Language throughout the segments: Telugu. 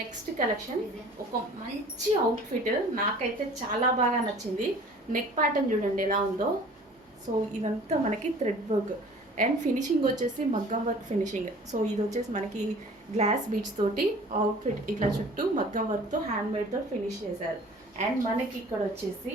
నెక్స్ట్ కలెక్షన్ ఒక మంచి అవుట్ఫిట్ నాకైతే చాలా బాగా నచ్చింది. నెక్ ప్యాటర్న్ చూడండి ఎలా ఉందో. సో ఇదంతా మనకి థ్రెడ్ వర్క్ అండ్ ఫినిషింగ్ వచ్చేసి మగ్గం వర్క్ ఫినిషింగ్ సో ఇది వచ్చేసి మనకి గ్లాస్ బీట్స్ తోటి అవుట్ఫిట్ ఇట్లా చుట్టూ మగ్గం వర్క్తో హ్యాండ్ మేడ్తో ఫినిష్ చేశారు. అండ్ మనకి ఇక్కడ వచ్చేసి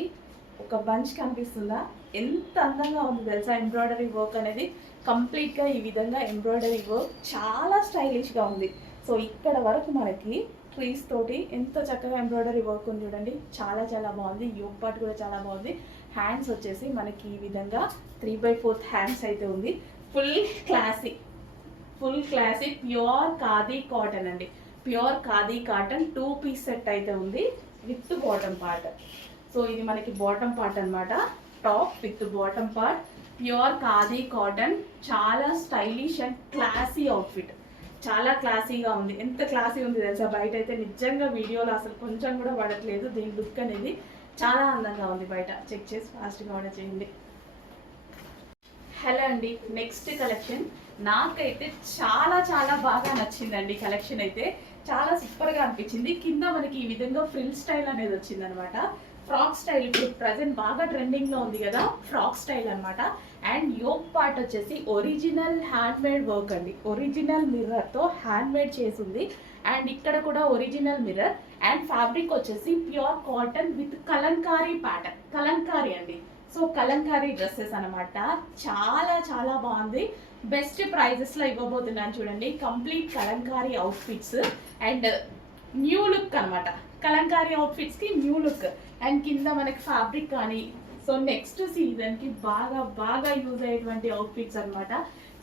ఒక బంచ్ కనిపిస్తుందా? ఎంత అందంగా ఉంది తెలుసా? ఎంబ్రాయిడరీ వర్క్ అనేది కంప్లీట్గా ఈ విధంగా ఎంబ్రాయిడరీ వర్క్ చాలా స్టైలిష్గా ఉంది. సో ఇక్కడ వరకు మనకి ట్రీస్ తోటి ఎంత చక్కగా ఎంబ్రాయిడరీ వర్క్ ఉంది చూడండి. చాలా చాలా బాగుంది. యోగ్ పార్ట్ కూడా చాలా బాగుంది. హ్యాండ్స్ వచ్చేసి మనకి ఈ విధంగా త్రీ బై ఫోర్త్ హ్యాండ్స్ అయితే ఉంది. Full classy full classy pure khadi cotton అండి. Pure khadi cotton two piece set అయితే ఉంది విత్ బాటమ్ పార్ట్ సో ఇది మనకి బాటమ్ పార్ట్ అనమాట top with bottom part pure khadi cotton చాలా స్టైలిష్ అండ్ క్లాసీ అవుట్ఫిట్ చాలా క్లాసీగా ఉంది. ఎంత క్లాసీ ఉంది తెలుసా? బయట అయితే నిజంగా వీడియోలో అసలు కొంచెం కూడా పడట్లేదు. దీని లుక్ అనేది చాలా అందంగా ఉంది బయట. చెక్ చేసి ఫాస్ట్గా ఆర్డర్ చేయండి. హలో అండి. Next collection. నాకైతే చాలా చాలా బాగా నచ్చిందండి కలెక్షన్ అయితే. చాలా సూపర్గా అనిపించింది. కింద మనకి ఈ విధంగా ఫ్రిల్ స్టైల్ అనేది వచ్చింది అనమాట ఫ్రాక్ స్టైల్ ఇప్పుడు ప్రజెంట్ బాగా ట్రెండింగ్లో ఉంది కదా ఫ్రాక్ స్టైల్ అన్నమాట. అండ్ యోగ్ పార్ట్ వచ్చేసి ఒరిజినల్ హ్యాండ్మేడ్ వర్క్ అండి. ఒరిజినల్ మిర్రర్తో హ్యాండ్మేడ్ చేసింది. అండ్ ఇక్కడ కూడా ఒరిజినల్ మిర్రర్ అండ్ ఫ్యాబ్రిక్ వచ్చేసి pure cotton with Kalamkari pattern Kalamkari అండి. సో కలంకారీ డ్రెస్సెస్ అనమాట చాలా చాలా బాగుంది. బెస్ట్ ప్రైజెస్లో ఇవ్వబోతున్నాను చూడండి. Complete Kalamkari outfits and new look అనమాట కలంకారీ అవుట్ఫిట్స్కి న్యూ లుక్ అండ్ కింద మనకి ఫ్యాబ్రిక్ కానీ సో నెక్స్ట్ సీజన్కి బాగా బాగా యూజ్ అయ్యేటువంటి అవుట్ఫిట్స్ అనమాట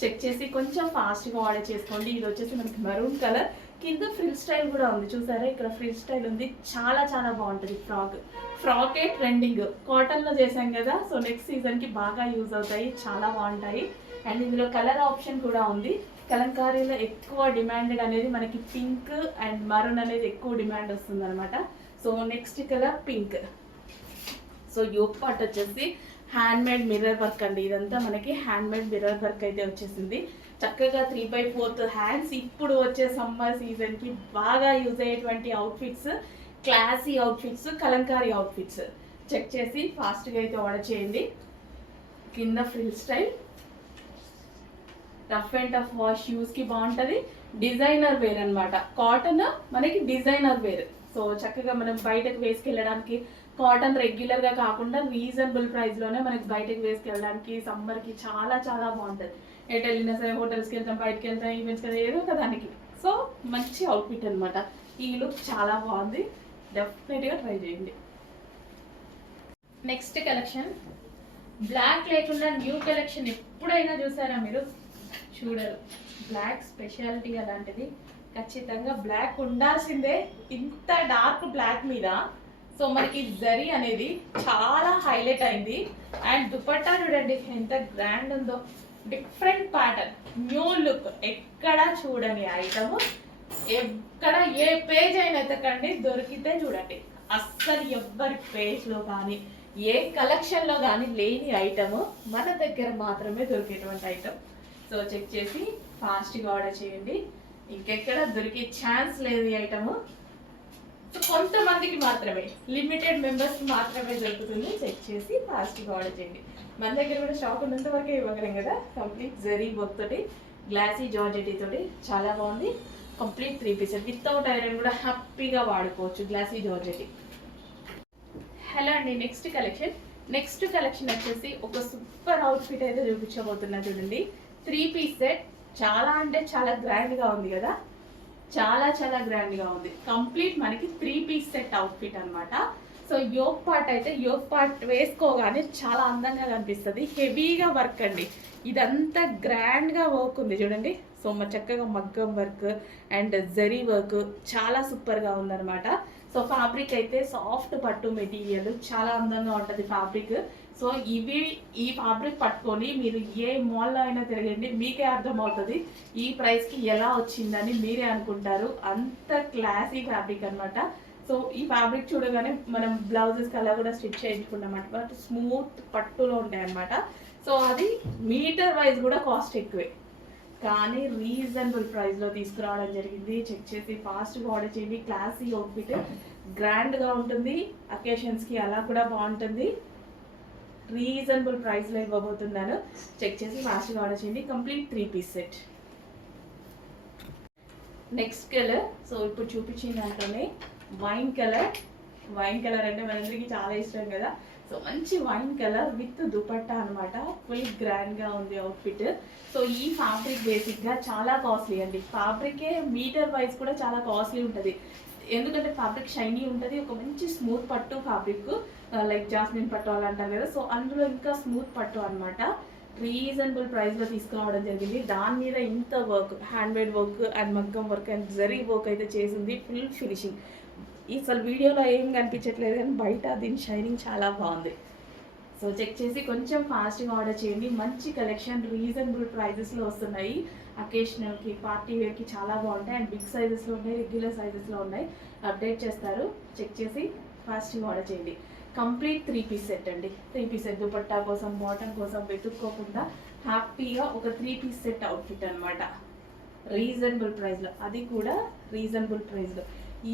చెక్ చేసి కొంచెం ఫాస్ట్గా ఆర్డర్ చేసుకోండి. ఇది వచ్చేసి మనకి మరూన్ కలర్ కింద ఫ్రిల్ స్టైల్ కూడా ఉంది. చూసారా? ఇక్కడ ఫ్రిల్ స్టైల్ ఉంది. చాలా చాలా బాగుంటుంది ఫ్రాక్. ఫ్రాకే ట్రెండింగ్ కాటన్లో చేసాం కదా. సో నెక్స్ట్ సీజన్కి బాగా యూజ్ అవుతాయి. చాలా బాగుంటాయి. అండ్ ఇందులో కలర్ ఆప్షన్ కూడా ఉంది. కలంకారీలో ఎక్కువ డిమాండెడ్ అనేది మనకి పింక్ అండ్ మరూన్ అనేది ఎక్కువ డిమాండ్ వస్తుంది అనమాట so next colour pink so yoke part వచ్చేసి హ్యాండ్ మేడ్ మిర్రర్ వర్క్ అండి. ఇదంతా మనకి హ్యాండ్ మేడ్ మిర్రర్ వర్క్ అయితే వచ్చేసింది. చక్కగా త్రీ బై ఫోర్త్ హ్యాండ్స్ ఇప్పుడు వచ్చే సమ్మర్ సీజన్కి బాగా యూజ్ అయ్యేటువంటి outfits classy outfits Kalamkari outfits check చేసి ఫాస్ట్గా అయితే ఆర్డర్ చేయండి. కింద frill style rough and tough wash యూస్కి బాగుంటుంది. డిజైనర్ వేర్ అనమాట కాటన్ మనకి డిజైనర్ వేర్ సో చక్కగా మనం బయటకు వేసుకెళ్ళడానికి కాటన్ రెగ్యులర్గా కాకుండా రీజనబుల్ ప్రైస్లోనే మనకి బయటకు వేసుకెళ్ళడానికి సమ్మర్కి చాలా చాలా బాగుంటుంది. ఎటు వెళ్ళినా సరే హోటల్స్కి వెళ్తాం బయటకు వెళ్తాం ఈవెంట్స్కి వెళ్తాం ఏదో ఒక దానికి. సో మంచి అవుట్ఫిట్ అనమాట ఈ లుక్ చాలా బాగుంది. డెఫినెట్గా ట్రై చేయండి. నెక్స్ట్ కలెక్షన్ బ్లాక్ లేకుండా న్యూ కలెక్షన్ ఎప్పుడైనా చూసారా మీరు? చూడరు. బ్లాక్ స్పెషాలిటీ అలాంటిది. ఖచ్చితంగా బ్లాక్ ఉండాల్సిందే. ఇంత డార్క్ బ్లాక్ మీద. సో మనకి జరీ అనేది చాలా హైలైట్ అయింది. అండ్ దుపట్టా చూడండి ఎంత గ్రాండ్ ఉందో. డిఫరెంట్ ప్యాటర్న్ న్యూ లుక్ ఎక్కడ చూడని ఐటమ్ ఎక్కడ ఏ పేజ్ అయినా ఎతకండి. దొరికితే చూడండి. అస్సలు ఎవ్వరి పేజ్లో కానీ ఏ కలెక్షన్లో కానీ లేని ఐటమ్ మన దగ్గర మాత్రమే దొరికేటువంటి ఐటమ్ సో చెక్ చేసి ఫాస్ట్గా ఆర్డర్ చేయండి. ఇంకెక్కడ దొరికే ఛాన్స్ లేదు ఈ ఐటమ్? సో కొంతమందికి మాత్రమే లిమిటెడ్ మెంబర్స్ మాత్రమే దొరుకుతుంది. చెక్ చేసి ఫాస్ట్గా ఆర్డర్ చేయండి. మన దగ్గర కూడా షాప్ ఉన్నంత వరకే ఇవ్వగలం కదా? కంప్లీట్ జరీ వర్క్ తోటి గ్లాసీ జార్జెటీ తోటి చాలా బాగుంది. Complete three pieces. Without iron కూడా హ్యాపీగా వాడుకోవచ్చు గ్లాసీ జార్జెటీ. హలో అండి నెక్స్ట్ కలెక్షన్. నెక్స్ట్ కలెక్షన్ వచ్చేసి ఒక సూపర్ అవుట్ఫిట్ అయితే చూపించబోతున్నా చూడండి. త్రీ పీస్ సెట్ చాలా అంటే చాలా గ్రాండ్గా ఉంది కదా? చాలా చాలా గ్రాండ్గా ఉంది. కంప్లీట్ మనకి త్రీ పీస్ సెట్ అవుట్ఫిట్ అనమాట సో యోగ్ పార్ట్ అయితే యోగ్ పార్ట్ వేసుకోగానే చాలా అందంగా కనిపిస్తుంది. హెవీగా వర్క్ అండి. ఇదంతా గ్రాండ్గా వర్క్ ఉంది చూడండి. సో చక్కగా మగ్గం వర్క్ అండ్ జరీ వర్క్ చాలా సూపర్గా ఉందన్నమాట. సో ఫ్యాబ్రిక్ అయితే సాఫ్ట్ పట్టు మెటీరియల్ చాలా అందంగా ఉంటుంది ఫ్యాబ్రిక్ సో ఇవి ఈ ఫ్యాబ్రిక్ పట్టుకొని మీరు ఏ మాల్లో అయినా తిరగండి మీకే అర్థమవుతుంది ఈ ప్రైస్కి ఎలా వచ్చిందని మీరే అనుకుంటారు. అంత క్లాసీ ఫ్యాబ్రిక్ అన్నమాట. సో ఈ ఫ్యాబ్రిక్ చూడగానే మనం బ్లౌజెస్ అలా కూడా స్టిచ్ చేయించుకుంటాం బట్ స్మూత్ పట్టులో ఉంటాయి అనమాట సో అది మీటర్ వైజ్ కూడా కాస్ట్ ఎక్కువే. కానీ రీజనబుల్ ప్రైస్లో తీసుకురావడం జరిగింది. చెక్ చేసి ఫాస్ట్గా ఆర్డర్ చేయండి. క్లాసీ అవుట్ఫిట్ గ్రాండ్గా ఉంటుంది. అకేషన్స్కి అలా కూడా బాగుంటుంది. రీజనబుల్ ప్రైస్లో ఇవ్వబోతున్నాను. చెక్ చేసి ఫాస్ట్గా ఆర్డర్ చేయండి. Complete three piece set next colour so ఇప్పుడు చూపించిన దాంట్లోనే వైన్ కలర్ వైన్ కలర్ అంటే మనందరికీ చాలా ఇష్టం కదా. సో మంచి వైన్ కలర్ విత్ దుపట్టా అనమాట ఫుల్ గ్రాండ్గా ఉంది అవుట్ఫిట్ సో ఈ ఫ్యాబ్రిక్ బేసిక్గా చాలా కాస్ట్లీ అండి. ఫ్యాబ్రికే మీటర్ వైజ్ కూడా చాలా కాస్ట్లీ ఉంటుంది. ఎందుకంటే ఫ్యాబ్రిక్ షైనీ ఉంటుంది. ఒక మంచి స్మూత్ పట్టు ఫ్యాబ్రిక్ లైక్ జాస్మిన్ పట్టు అలా అంటారు కదా. సో అందులో ఇంకా స్మూత్ పట్టు అనమాట రీజనబుల్ ప్రైస్లో తీసుకురావడం జరిగింది. దాని మీద ఇంత వర్క్ హ్యాండ్మేడ్ వర్క్ అండ్ మగ్గం వర్క్ అండ్ జరీ వర్క్ అయితే చేసింది. ఫుల్ ఫినిషింగ్ అసలు వీడియోలో ఏం కనిపించట్లేదు కానీ బయట దీని షైనింగ్ చాలా బాగుంది. సో చెక్ చేసి కొంచెం ఫాస్ట్గా ఆర్డర్ చేయండి. మంచి కలెక్షన్ రీజనబుల్ ప్రైజెస్లో వస్తున్నాయి. అకేషనల్కి పార్టీ వేర్కి చాలా బాగుంటాయి. అండ్ బిగ్ సైజెస్లో ఉన్నాయి రెగ్యులర్ సైజెస్లో ఉన్నాయి. అప్డేట్ చేస్తారు. చెక్ చేసి ఫాస్ట్గా ఆర్డర్ చేయండి. కంప్లీట్ త్రీ పీస్ సెట్ అండి. త్రీ పీస్ సెట్ దుపట్టా కోసం బాటమ్ కోసం వెతుక్కోకుండా హ్యాపీగా ఒక త్రీ పీస్ సెట్ అవుట్ఫిట్ అనమాట రీజనబుల్ ప్రైస్లో అది కూడా రీజనబుల్ ప్రైస్లో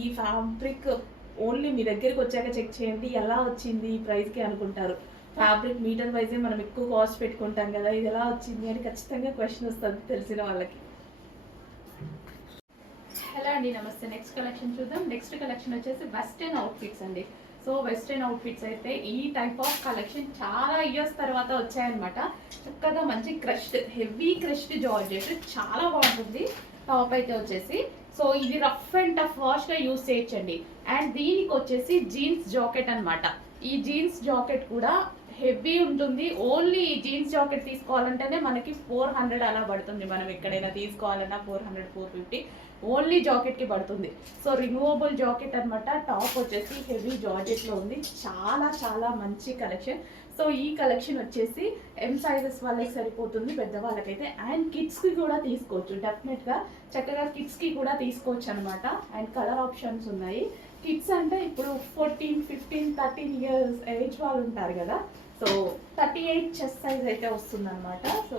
ఈ ఫ్యాబ్రిక్ ఓన్లీ మీ దగ్గరికి వచ్చాక చెక్ చేయండి ఎలా వచ్చింది ఈ ప్రైస్కి అనుకుంటారు. ఫ్యాబ్రిక్ మీటర్ వైజే మనం ఎక్కువ కాస్ట్ పెట్టుకుంటాం కదా ఇది ఎలా వచ్చింది అని ఖచ్చితంగా క్వశ్చన్ వస్తుంది తెలిసిన వాళ్ళకి. హలో అండి నమస్తే. నెక్స్ట్ కలెక్షన్ చూద్దాం. నెక్స్ట్ కలెక్షన్ వచ్చేసి వెస్ట్రన్ అవుట్ఫిట్స్ అండి. సో వెస్ట్రన్ అవుట్ఫిట్స్ అయితే ఈ టైప్ ఆఫ్ కలెక్షన్ చాలా ఇయర్స్ తర్వాత వచ్చాయన్నమాట. చక్కగా మంచి క్రష్డ్ హెవీ క్రష్డ్ జార్జెట్ చాలా బాగుంటుంది. టాప్ అయితే వచ్చేసి సో ఇది రఫ్ అండ్ టఫ్ వాష్గా యూస్ చేయొచ్చండి. అండ్ దీనికి వచ్చేసి జీన్స్ జాకెట్ అన్నమాట. ఈ జీన్స్ జాకెట్ కూడా హెవీ ఉంటుంది. ఓన్లీ ఈ జీన్స్ జాకెట్ తీసుకోవాలంటేనే మనకి ఫోర్ హండ్రెడ్ అలా పడుతుంది. మనం ఎక్కడైనా తీసుకోవాలన్నా four hundred four fifty only జాకెట్కి పడుతుంది. సో రిమూవబుల్ జాకెట్ అన్నమాట. టాప్ వచ్చేసి హెవీ జాకెట్లో ఉంది. చాలా చాలా మంచి కలెక్షన్. సో ఈ కలెక్షన్ వచ్చేసి ఎం సైజెస్ వాళ్ళకి సరిపోతుంది పెద్దవాళ్ళకైతే. అండ్ కిడ్స్కి కూడా తీసుకోవచ్చు. డెఫినెట్గా చక్కగా కిడ్స్కి కూడా తీసుకోవచ్చు అనమాట అండ్ కలర్ ఆప్షన్స్ ఉన్నాయి. కిడ్స్ అంటే ఇప్పుడు fourteen fifteen thirteen years age వాళ్ళు ఉంటారు కదా. So thirty eight chest size అయితే వస్తుంది అనమాట సో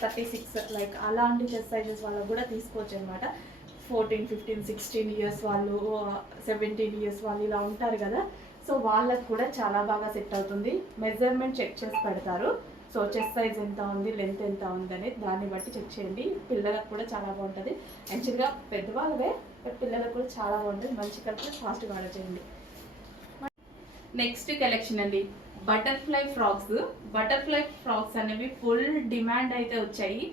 థర్టీ సిక్స్ లైక్ అలాంటి చెస్ సైజెస్ వాళ్ళకు కూడా తీసుకోవచ్చు అనమాట ఫోర్టీన్ ఫిఫ్టీన్ సిక్స్టీన్ ఇయర్స్ వాళ్ళు uh, సెవెంటీన్ ఇయర్స్ వాళ్ళు ఇలా ఉంటారు కదా. సో వాళ్ళకు కూడా చాలా బాగా సెట్ అవుతుంది. మెజర్మెంట్ చెక్ చేసి పెడతారు. సో చెస్ట్ సైజ్ ఎంత ఉంది లెంత్ ఎంత ఉంది అనేది దాన్ని బట్టి చెక్ చేయండి. పిల్లలకు కూడా చాలా బాగుంటుంది. యాక్చువల్గా పెద్దవాళ్ళవే బట్ పిల్లలకు కూడా చాలా బాగుంటుంది. మంచి కలిపి ఫాస్ట్గా ఆర్డర్ చేయండి. నెక్స్ట్ కలెక్షన్ అండి. బటర్ఫ్లై ఫ్రాక్స్ బటర్ఫ్లై ఫ్రాక్స్ అనేవి ఫుల్ డిమాండ్ అయితే వచ్చాయి.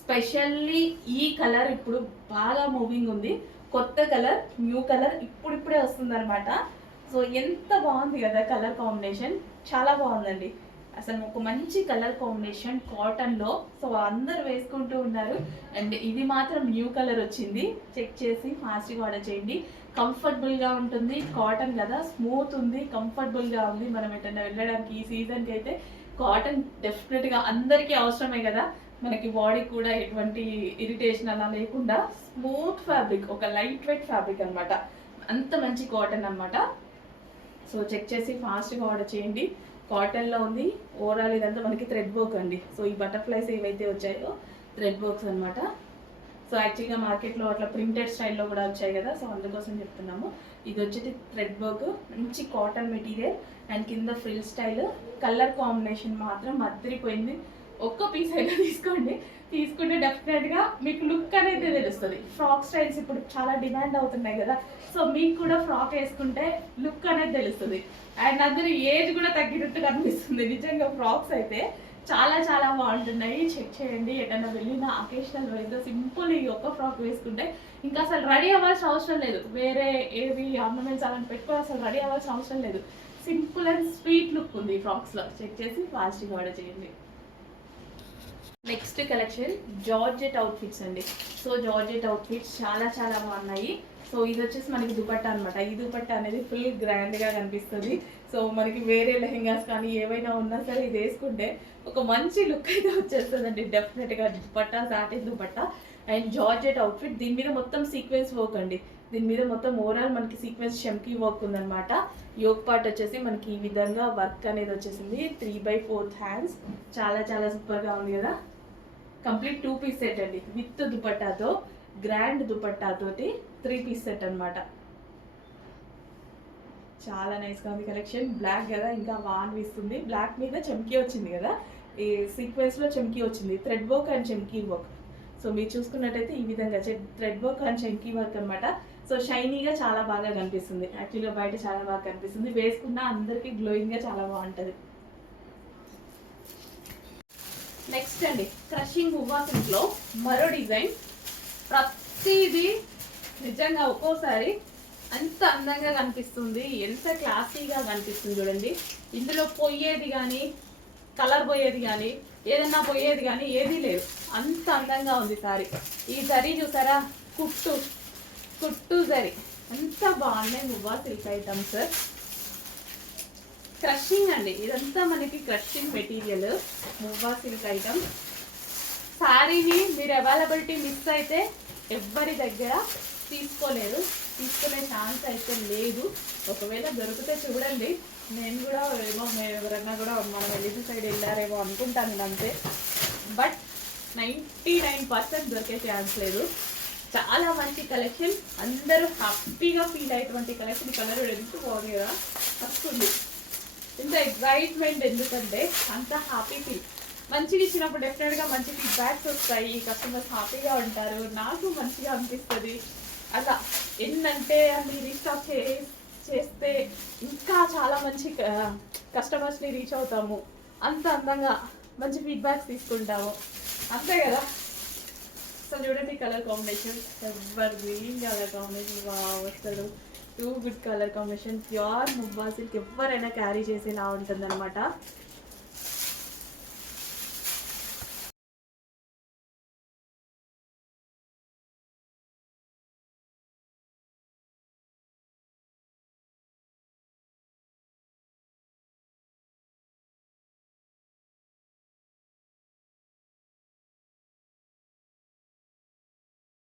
స్పెషల్లీ ఈ కలర్ ఇప్పుడు బాగా మూవింగ్ ఉంది. కొత్త కలర్ న్యూ కలర్ ఇప్పుడిప్పుడే వస్తుంది అనమాట సో ఎంత బాగుంది కదా కలర్ కాంబినేషన్. చాలా బాగుందండి. అసలు ఒక మంచి కలర్ కాంబినేషన్ కాటన్లో. సో అందరు వేసుకుంటూ ఉన్నారు. అండ్ ఇది మాత్రం న్యూ కలర్ వచ్చింది. చెక్ చేసి ఫాస్ట్గా ఆర్డర్ చేయండి. కంఫర్టబుల్గా ఉంటుంది. కాటన్ కదా స్మూత్ ఉంది కంఫర్టబుల్గా ఉంది. మనం ఎటన్నా వెళ్ళడానికి ఈ సీజన్కి అయితే కాటన్ డెఫినెట్గా అందరికీ అవసరమే కదా. మనకి బాడీ కూడా ఎటువంటి ఇరిటేషన్ అలా లేకుండా స్మూత్ ఫ్యాబ్రిక్ ఒక లైట్ వెయిట్ ఫ్యాబ్రిక్ అన్నమాట. అంత మంచి కాటన్ అన్నమాట. సో చెక్ చేసి ఫాస్ట్గా ఆర్డర్ చేయండి. కాటన్లో ఉంది. ఓవరాల్ ఇదంతా మనకి థ్రెడ్ వర్క్ అండి. సో ఈ బటర్ఫ్లైస్ ఏవైతే వచ్చాయో థ్రెడ్ వర్క్స్ అనమాట సో యాక్చువల్గా మార్కెట్లో అట్లా ప్రింటెడ్ స్టైల్లో కూడా వచ్చాయి కదా. సో అందుకోసం చెప్తున్నాము. ఇది వచ్చేది థ్రెడ్ వర్క్. మంచి కాటన్ మెటీరియల్ అండ్ కింద ఫ్రిల్ స్టైల్. కలర్ కాంబినేషన్ మాత్రం అద్దరిపోయింది ఒక్క పీస్ అయినా తీసుకోండి. తీసుకుంటే డెఫినెట్గా మీకు లుక్ అనేది తెలుస్తుంది. ఫ్రాక్ స్టైల్స్ ఇప్పుడు చాలా డిమాండ్ అవుతున్నాయి కదా. సో మీకు కూడా ఫ్రాక్ వేసుకుంటే లుక్ అనేది తెలుస్తుంది. అండ్ అందరూ ఏజ్ కూడా తగ్గినట్టు కనిపిస్తుంది. నిజంగా ఫ్రాక్స్ అయితే చాలా చాలా బాగుంటున్నాయి. చెక్ చేయండి. ఎటన్నా వెళ్ళిన అకేషనల్ వైజ్ సింపుల్ ఈ ఒక్క ఫ్రాక్ వేసుకుంటే ఇంకా అసలు రెడీ అవ్వాల్సిన అవసరం లేదు. వేరే ఏవి ఆర్నమెంట్స్ అలాంటి పెట్టుకో అసలు రెడీ అవ్వాల్సిన అవసరం లేదు. సింపుల్ అండ్ స్వీట్ లుక్ ఉంది ఈ ఫ్రాక్స్లో చెక్ చేసి ఫాస్ట్గా ఆర్డర్ చేయండి. నెక్స్ట్ కలెక్షన్ జార్జెట్ అవుట్ఫిట్స్ అండి. సో జార్జెట్ అవుట్ఫిట్స్ చాలా చాలా బాగున్నాయి. సో ఇది వచ్చేసి మనకి దుపట్టా అనమాట ఈ దుపట్టా అనేది ఫుల్ గ్రాండ్గా కనిపిస్తుంది. సో మనకి వేరే లెహెంగాస్ కానీ ఏవైనా ఉన్నా సరే ఇది వేసుకుంటే ఒక మంచి లుక్ అయితే వచ్చేస్తుందండి. డెఫినెట్గా dupatta satin dupatta. And georgette outfit దీని మీద మొత్తం సీక్వెన్స్ వర్క్ అండి. దీని మీద మొత్తం ఓవరాల్ మనకి సీక్వెన్స్ షంకీ వర్క్ ఉందనమాట యోగ్ పార్ట్ వచ్చేసి మనకి ఈ విధంగా వర్క్ అనేది వచ్చేసింది. త్రీ బై ఫోర్త్ హ్యాండ్స్ చాలా చాలా సూపర్గా ఉంది కదా. కంప్లీట్ టూ పీస్ సెట్ అండి. విత్ దుపట్టాతో గ్రాండ్ దుపట్టాతోటి త్రీ పీస్ సెట్ అన్నమాట. చాలా నైస్గా ఉంది కలెక్షన్. బ్లాక్ కదా ఇంకా వాన్ ఇస్తుంది బ్లాక్ మీద చెమ్కీ వచ్చింది కదా? ఈ సీక్వెన్స్లో చెమ్కీ వచ్చింది. థ్రెడ్ వర్క్ అండ్ చమ్కీ వర్క్ సో మీరు చూసుకున్నట్టయితే ఈ విధంగా థ్రెడ్ వర్క్ అండ్ చమ్కీ వర్క్ అనమాట సో షైనీగా చాలా బాగా కనిపిస్తుంది. యాక్చువల్గా బయట చాలా బాగా కనిపిస్తుంది. వేసుకున్న అందరికీ గ్లోయింగ్గా చాలా బాగుంటుంది. నెక్స్ట్ అండి. క్రషింగ్ ఉవ్వా సిల్క్లో మరో డిజైన్. ప్రతిదీ నిజంగా ఒక్కోసారి అంత అందంగా కనిపిస్తుంది. ఎంత క్లాసీగా కనిపిస్తుంది చూడండి. ఇందులో పోయేది కానీ కలర్ పోయేది కానీ ఏదన్నా పోయేది కానీ ఏదీ లేదు. అంత అందంగా ఉంది సారీ. ఈ సారీ చూసారా? కుట్టు. కుట్టు సరీ. అంత బాగున్నాయి మువ్వా సిల్క్ ఐటమ్స్. క్రషింగ్ అండి. ఇదంతా మనకి క్రషింగ్ మెటీరియల్ మువ్వా సిల్క్ ఐటమ్ శారీని మీరు అవైలబిలిటీ మిస్ అయితే ఎవ్వరి దగ్గర తీసుకోలేరు తీసుకునే ఛాన్స్ అయితే లేదు. ఒకవేళ దొరికితే చూడండి. నేను కూడా ఏమో మేము కూడా మనం వెళ్ళిన సైడ్ వెళ్ళారేమో అనుకుంటాను అంతే. బట్ నైంటీ నైన్ పర్సెంట్ దొరికే ఛాన్స్ లేదు. చాలా మంచి కలెక్షన్ అందరూ హ్యాపీగా ఫీల్ అయ్యేటువంటి కలెక్షన్ కలర్ ఎంత బాగుంది కదా. వస్తుంది ఇంత ఎగ్జైట్మెంట్ ఎందుకంటే అంత హ్యాపీ ఫీల్ మంచిగా ఇచ్చినప్పుడు డెఫినెట్గా మంచి ఫీడ్బ్యాక్స్ వస్తాయి. కస్టమర్స్ హ్యాపీగా ఉంటారు. నాకు మంచిగా అనిపిస్తుంది. అలా ఎన్నంటే అన్ని రీస్టాక్ చే చేస్తే ఇంకా చాలా మంచి కస్టమర్స్ని రీచ్ అవుతాము. అంత అందంగా మంచి ఫీడ్బ్యాక్స్ తీసుకుంటాము. అంతే కదా? సో చూడండి colour combination ever green colour combination వా అసలు too good colour combination. Pure ముబ్బా silk ఎవరైనా క్యారీ చేసేలా ఉంటుంది అనమాట